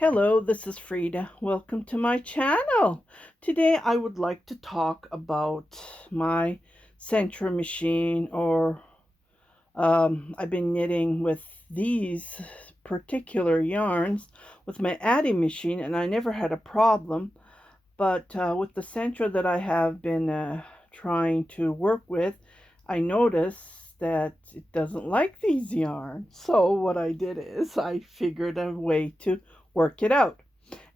Hello, this is Frida. Welcome to my channel. Today I would like to talk about my Sentro machine, or I've been knitting with these particular yarns with my Addy machine, and I never had a problem. But with the Sentro that I have been trying to work with, I noticed that it doesn't like these yarns. So what I did is I figured a way to work it out.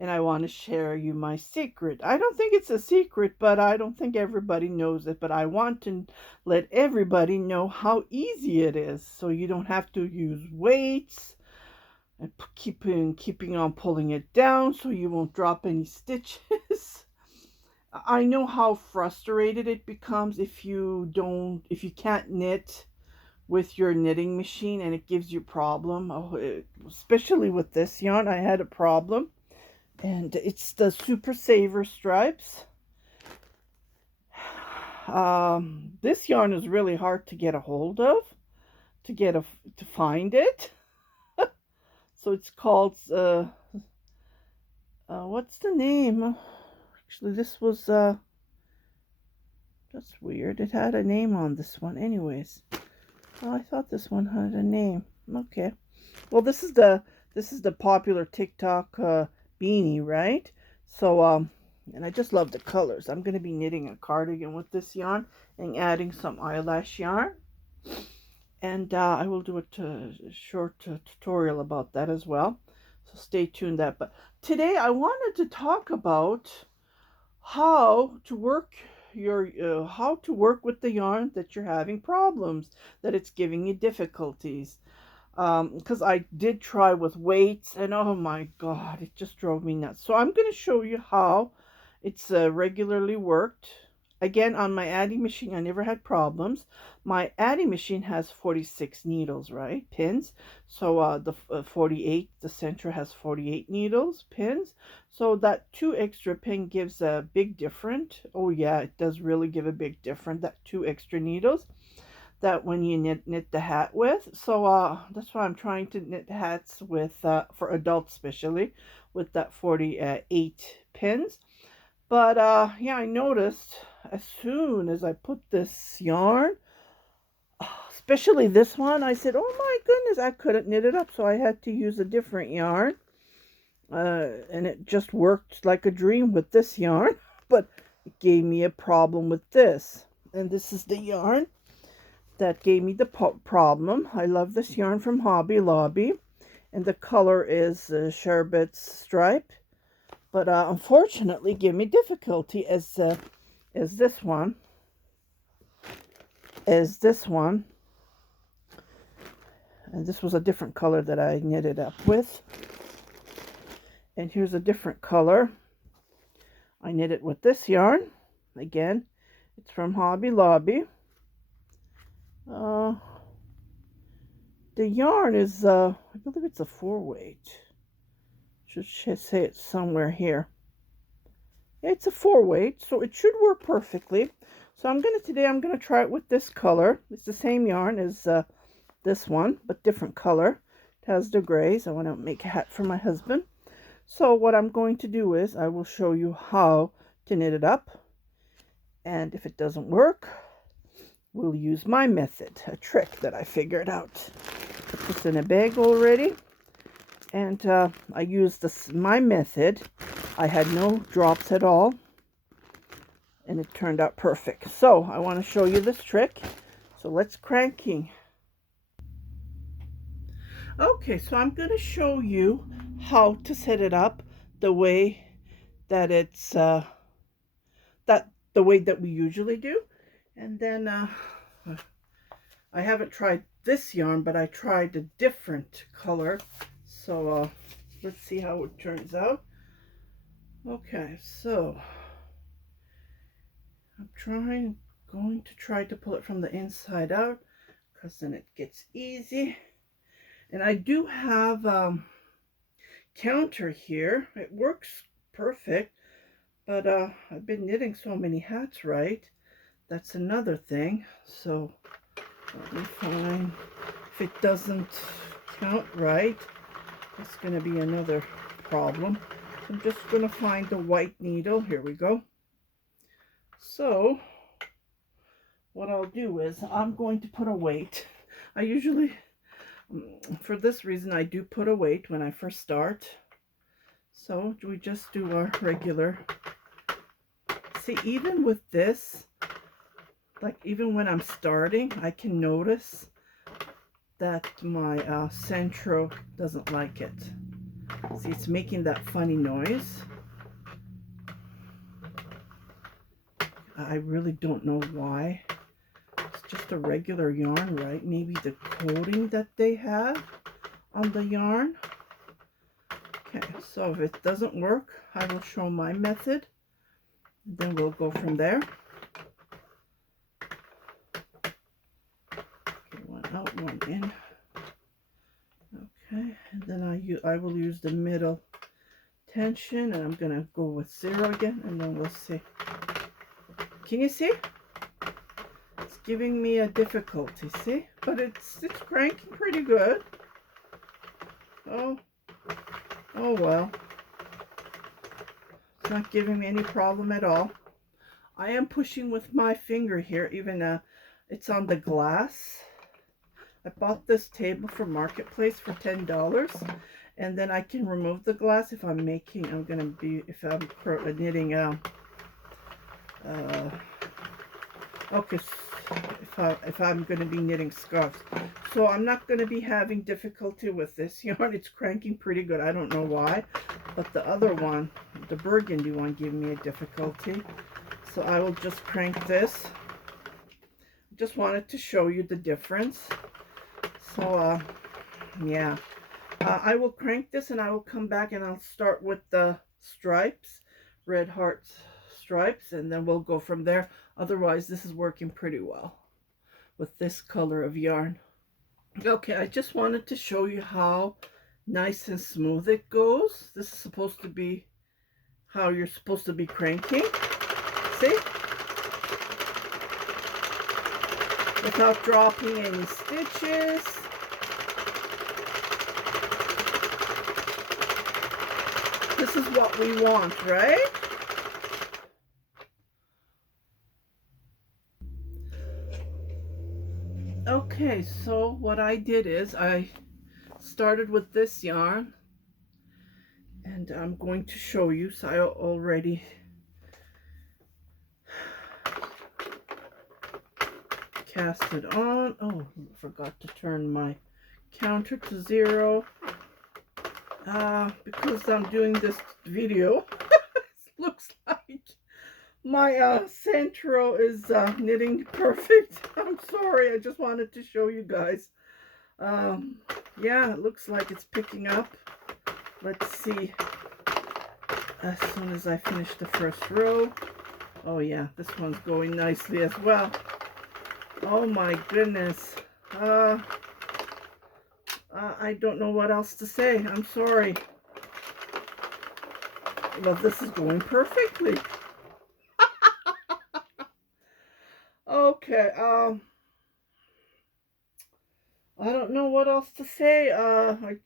And I want to share you my secret. I don't think it's a secret, but I don't think everybody knows it. But I want to let everybody know how easy it is. So you don't have to use weights and keeping on pulling it down so you won't drop any stitches. I know how frustrated it becomes if you can't knit with your knitting machine and it gives you a problem. Especially with this yarn, I had a problem, and it's the Super Saver stripes. This yarn is really hard to get a hold of, to find it. So it's called what's the name? Actually, this was that's weird. It had a name on this one. Anyways, oh, I thought this one had a name. Okay. Well, this is the popular TikTok beanie, right? So and I just love the colors. I'm going to be knitting a cardigan with this yarn and adding some eyelash yarn. And I will do a short tutorial about that as well. So stay tuned that. But today I wanted to talk about how to work with the yarn that you're having problems, that it's giving you difficulties. Because I did try with weights, and oh my god, it just drove me nuts. So I'm going to show you how it's regularly worked. Again, on my Addy machine, I never had problems. My Addy machine has 46 needles, right? Pins. So the 48, the Sentro has 48 needles, pins. So that 2 extra pin gives a big difference. Oh yeah, it does really give a big difference, that 2 extra needles that when you knit the hat with. So that's why I'm trying to knit hats with for adults especially, with that 48 pins. But yeah, I noticed as soon as I put this yarn, especially this one, I said, oh my goodness, I couldn't knit it up, so I had to use a different yarn. And it just worked like a dream with this yarn, but it gave me a problem with this. And this is the yarn that gave me the problem. I love this yarn from Hobby Lobby, and the color is Sherbet's Stripe. But unfortunately, gave me difficulty as this one, and this was a different color that I knitted up with. And here's a different color. I knit it with this yarn. Again, it's from Hobby Lobby. The yarn is, I believe it's a 4-weight. Should say it's somewhere here. It's a 4-weight, so it should work perfectly. So today I'm gonna try it with this color. It's the same yarn as this one, but different color. It has the grays. I want to make a hat for my husband. So what I'm going to do is I will show you how to knit it up. And if it doesn't work, we'll use my method, a trick that I figured out. Put this in a bag already. And I used my method. I had no drops at all. And it turned out perfect. So I want to show you this trick. So let's cranking. Okay, so I'm going to show you how to set it up the way that it's the way that we usually do. And then I haven't tried this yarn, but I tried a different color. So let's see how it turns out. Okay, so I'm going to try to pull it from the inside out, because then it gets easy. And I do have counter here. It works perfect, but I've been knitting so many hats, right? That's another thing. So let me find, if it doesn't count right, it's going to be another problem. I'm just going to find the white needle. Here we go. So what I'll do is I'm going to put a weight. I usually, for this reason, I do put a weight when I first start. So we just do our regular. See, even with this, like even when I'm starting, I can notice that my Sentro doesn't like it. See, it's making that funny noise. I really don't know why. It's just a regular yarn, right? Maybe the coating that they have on the yarn. Okay, so if it doesn't work, I will show my method. Then we'll go from there. Okay, one out, one in. Okay, and then I will use the middle tension, and I'm gonna go with 0 again, and then we'll see. Can you see? It's giving me a difficulty, see? But it's cranking pretty good. Oh well. It's not giving me any problem at all. I am pushing with my finger here, even it's on the glass. I bought this table from Marketplace for $10, and then I can remove the glass if I'm knitting okay, if I'm going to be knitting scarves. So I'm not going to be having difficulty with this yarn. It's cranking pretty good. I don't know why, but the other one, the burgundy one, gave me a difficulty. So I will just crank this. Just wanted to show you the difference. So yeah, I will crank this, and I will come back and I'll start with the stripes, red heart stripes, and then we'll go from there. Otherwise, this is working pretty well with this color of yarn. Okay, I just wanted to show you how nice and smooth it goes. This is supposed to be how you're supposed to be cranking. See? Without dropping any stitches. This is what we want, right? Okay, so what I did is I started with this yarn, and I'm going to show you. So I already cast it on. Oh, forgot to turn my counter to 0. Because I'm doing this video, it looks like my Sentro is knitting perfect. I'm sorry, I just wanted to show you guys. Yeah, it looks like it's picking up. Let's see. As soon as I finish the first row. Oh yeah, this one's going nicely as well. Oh my goodness. I don't know what else to say. I'm sorry. But this is going perfectly. Okay, I don't know what else to say.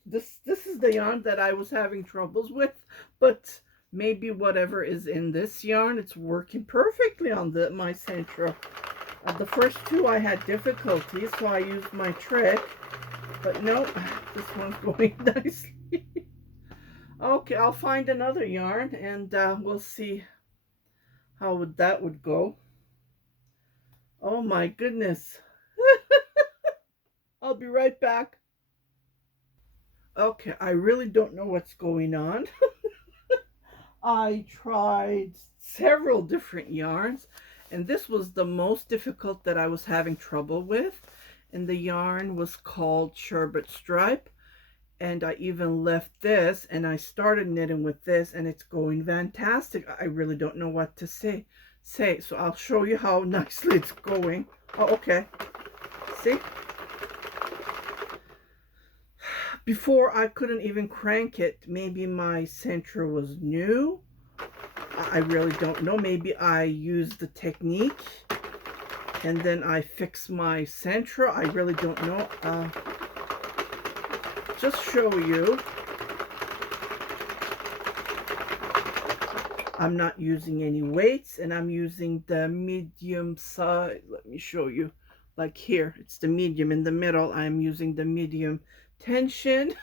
This is the yarn that I was having troubles with, but maybe whatever is in this yarn, it's working perfectly on my Sentro. The first two I had difficulties, so I used my trick. But no, this one's going nicely. Okay, I'll find another yarn, and we'll see how that would go. Oh my goodness. I'll be right back. Okay, I really don't know what's going on. I tried several different yarns, and this was the most difficult that I was having trouble with. And the yarn was called Sherbet Stripe, and I even left this and I started knitting with this, and it's going fantastic. I really don't know what to say. So I'll show you how nicely it's going. Oh, okay. See? Before I couldn't even crank it. Maybe my Sentro was new. I really don't know. Maybe I used the technique and then I fixed my Sentro. I really don't know. Just show you. I'm not using any weights, and I'm using the medium size. Let me show you. Like here, it's the medium. In the middle, I'm using the medium tension.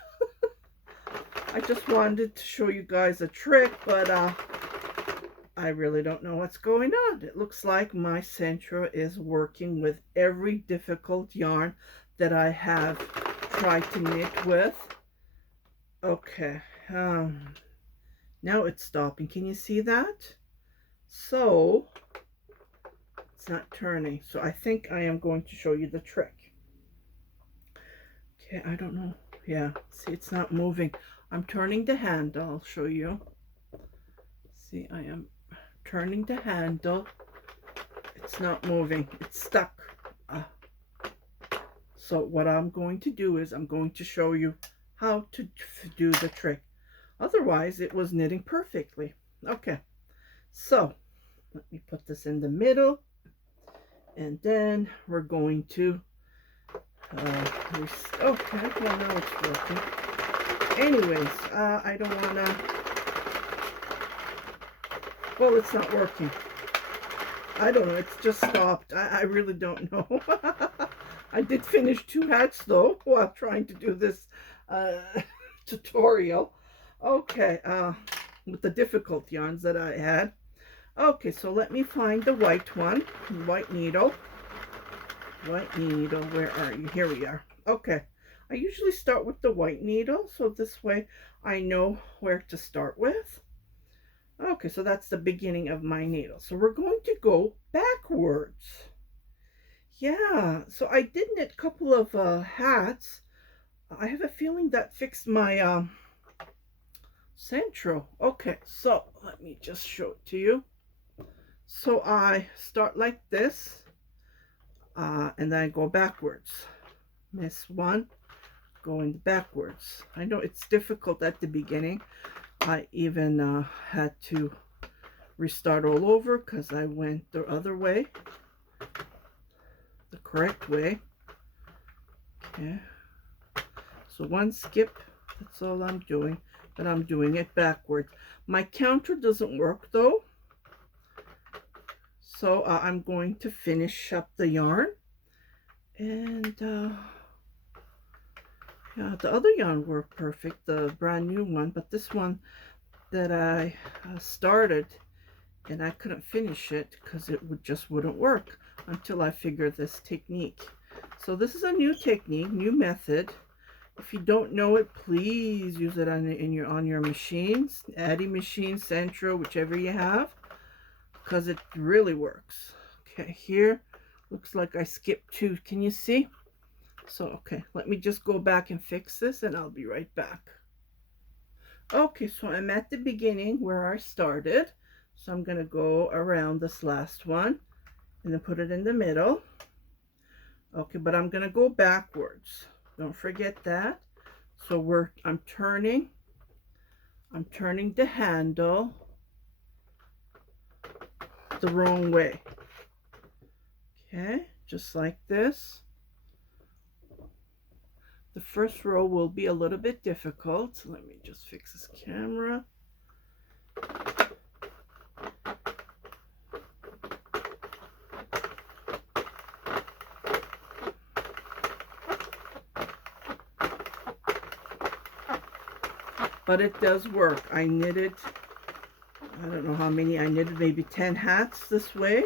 I just wanted to show you guys a trick, but I really don't know what's going on. It looks like my Sentro is working with every difficult yarn that I have tried to knit with. Okay, now it's stopping. Can you see that? So it's not turning. So I think I am going to show you the trick. Okay, I don't know. Yeah, see, it's not moving. I'm turning the handle. I'll show you. See, I am turning the handle. It's not moving. It's stuck. So what I'm going to do is I'm going to show you how to do the trick. Otherwise, it was knitting perfectly. Okay, so let me put this in the middle, and then we're going to okay, well, now it's working. Anyways, I don't want to, well, it's not working. I don't know, it's just stopped. I really don't know. I did finish 2 hats though while trying to do this tutorial. Okay, with the difficult yarns that I had. Okay, so let me find the white one, white needle. White needle, where are you? Here we are. Okay, I usually start with the white needle, so this way I know where to start with. Okay, so that's the beginning of my needle. So we're going to go backwards. Yeah, so I did knit a couple of hats. I have a feeling that fixed my Sentro. Okay, so let me just show it to you. So I start like this, and then I go backwards. Miss one, going backwards. I know it's difficult at the beginning. I even had to restart all over because I went the other way, the correct way. Okay, so one skip, that's all I'm doing, but I'm doing it backwards. My counter doesn't work though, so I'm going to finish up the yarn. And yeah, the other yarn worked perfect, the brand new one, but this one that I started and I couldn't finish it because it just wouldn't work until I figured this technique. So this is a new technique, new method. If you don't know it, please use it on your machines, Addy machine, Sentro, whichever you have, because it really works. Okay, here looks like I skipped 2. Can you see? So okay, let me just go back and fix this, and I'll be right back. Okay, so I'm at the beginning where I started. So I'm going to go around this last one and then put it in the middle. Okay, but I'm going to go backwards. Don't forget that. So I'm turning the handle the wrong way. Okay, just like this. The first row will be a little bit difficult. Let me just fix this camera. But it does work. I knitted, I don't know how many I knitted, maybe 10 hats this way.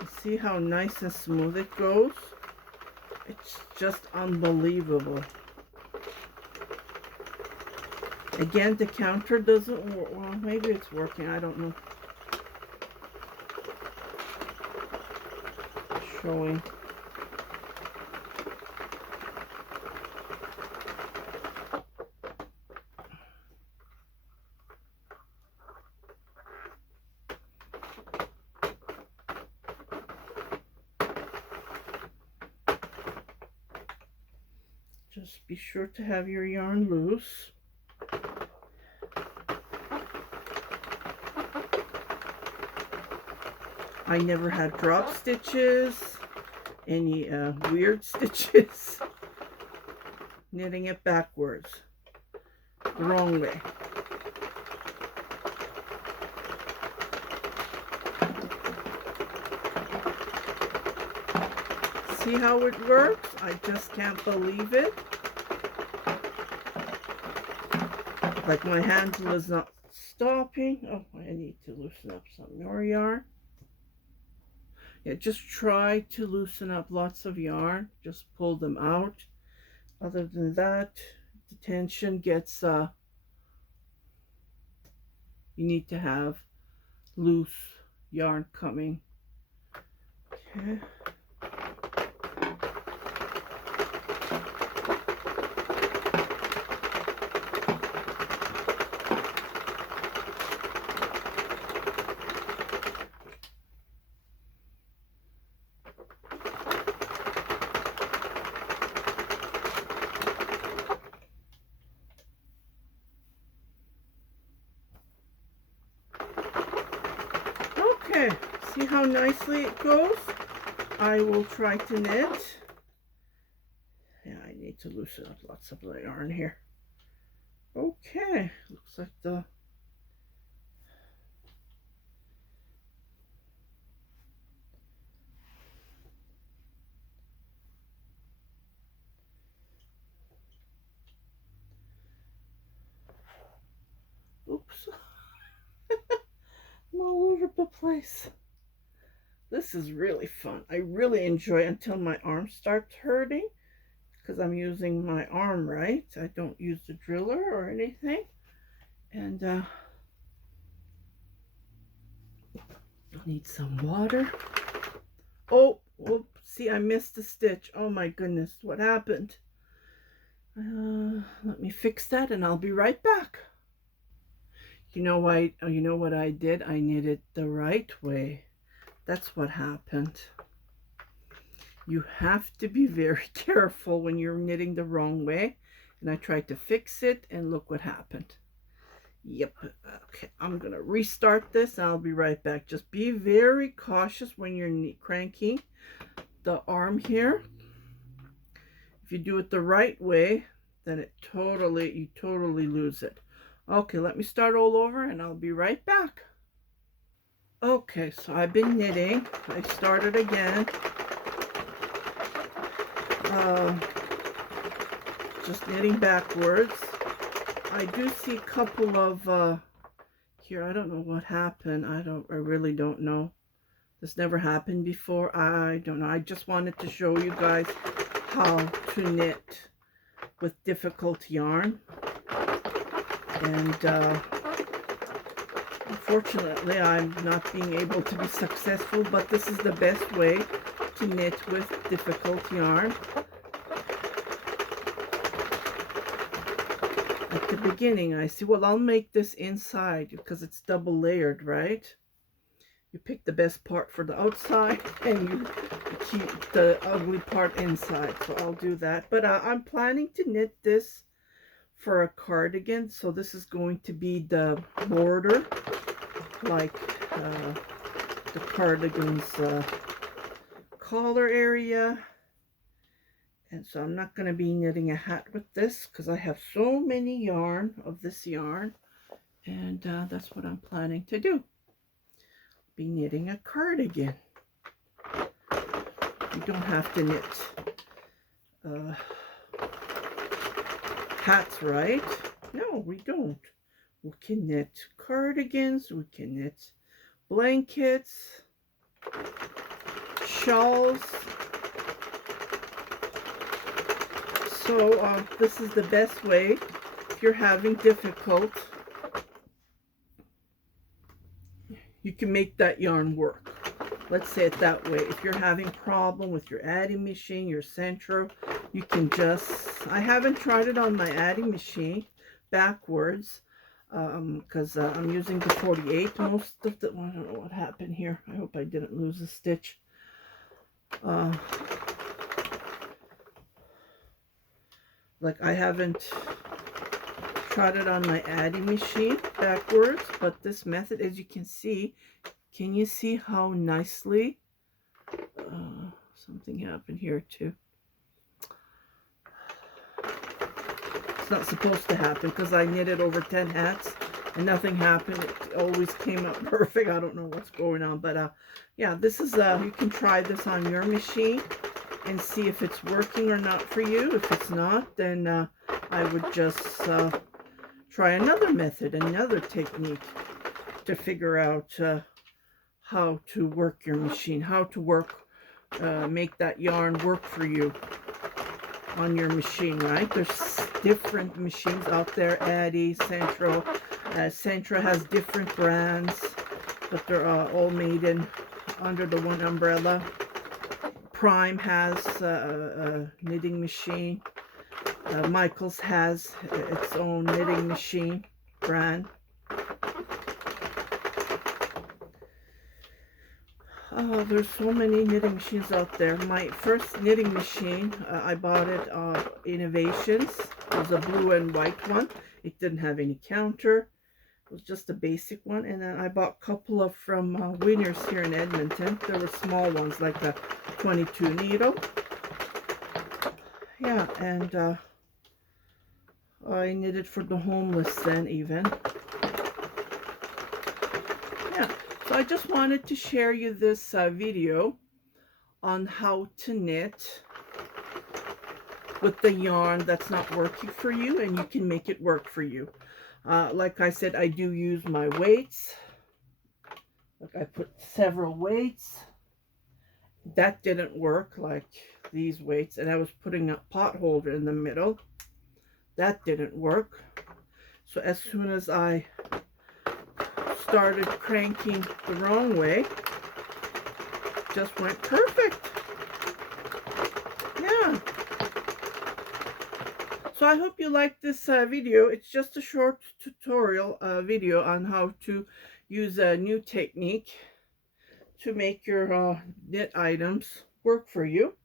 You see how nice and smooth it goes? It's just unbelievable. Again, the counter doesn't work. Well, maybe it's working. I don't know. Showing. Just be sure to have your yarn loose. I never had drop stitches, any weird stitches. Knitting it backwards, the wrong way. see how it works? I just can't believe it. Like my handle is not stopping. Oh, I need to loosen up some more yarn. Yeah, just try to loosen up lots of yarn. Just pull them out. Other than that, the tension gets, you need to have loose yarn coming. Okay. Okay, see how nicely it goes? I will try to knit. Yeah, I need to loosen up lots of the yarn here. Okay, looks like the oops. I'm all over the place. This is really fun. I really enjoy it until my arm starts hurting because I'm using my arm, right? I don't use the driller or anything. And I need some water. Oh, whoop, see, I missed a stitch. Oh my goodness, what happened? Let me fix that and I'll be right back. You know why? Oh, you know what I did? I knitted the right way. That's what happened. You have to be very careful when you're knitting the wrong way. And I tried to fix it and look what happened. Yep. Okay, I'm gonna restart this and I'll be right back. Just be very cautious when you're cranking the arm here. If you do it the right way, then you totally lose it. Okay, let me start all over and I'll be right back. Okay, so I've been knitting. I started again. Just knitting backwards. I do see a couple of here. I don't know what happened. I really don't know. This never happened before. I don't know. I just wanted to show you guys how to knit with difficult yarn. And unfortunately, I'm not being able to be successful, but this is the best way to knit with difficult yarn. At the beginning, I see, well, I'll make this inside because it's double layered, right? You pick the best part for the outside and you keep the ugly part inside. So I'll do that. But I'm planning to knit this for a cardigan. So this is going to be the border, like the cardigan's collar area. And so I'm not going to be knitting a hat with this because I have so many yarn of this yarn. And that's what I'm planning to do. Be knitting a cardigan. You don't have to knit hats, right? No, we don't. We can knit cardigans, we can knit blankets, shawls. So this is the best way if you're having difficult. You can make that yarn work. Let's say it that way. If you're having problem with your adding machine, your Sentro, you can just, I haven't tried it on my adding machine backwards because I'm using the 48 most of the, I don't know what happened here. I hope I didn't lose a stitch. Like I haven't tried it on my adding machine backwards, but this method, as you can see, can you see how nicely something happened here too? It's not supposed to happen because I knitted over 10 hats and nothing happened. It always came out perfect. I don't know what's going on, but yeah, this is you can try this on your machine and see if it's working or not for you. If it's not, then I would just try another method, another technique to figure out how to work your machine, how to make that yarn work for you on your machine, right? There's different machines out there, Sentro. Sentro has different brands, but they're all made under the one umbrella. Prime has a knitting machine. Michael's has its own knitting machine brand. Oh, there's so many knitting machines out there. My first knitting machine, I bought it Innovations. It was a blue and white one. It didn't have any counter. It was just a basic one. And then I bought a couple of from Winners here in Edmonton. There were small ones like the 22 needle. Yeah, and I knitted for the homeless then even. Yeah, so I just wanted to share you this video on how to knit with the yarn that's not working for you, and you can make it work for you. Like I said, I do use my weights. Like I put several weights. That didn't work, like these weights, and I was putting a pot holder in the middle. That didn't work. So as soon as I started cranking the wrong way, just went perfect. Yeah. So I hope you like this video. It's just a short tutorial video on how to use a new technique to make your knit items work for you.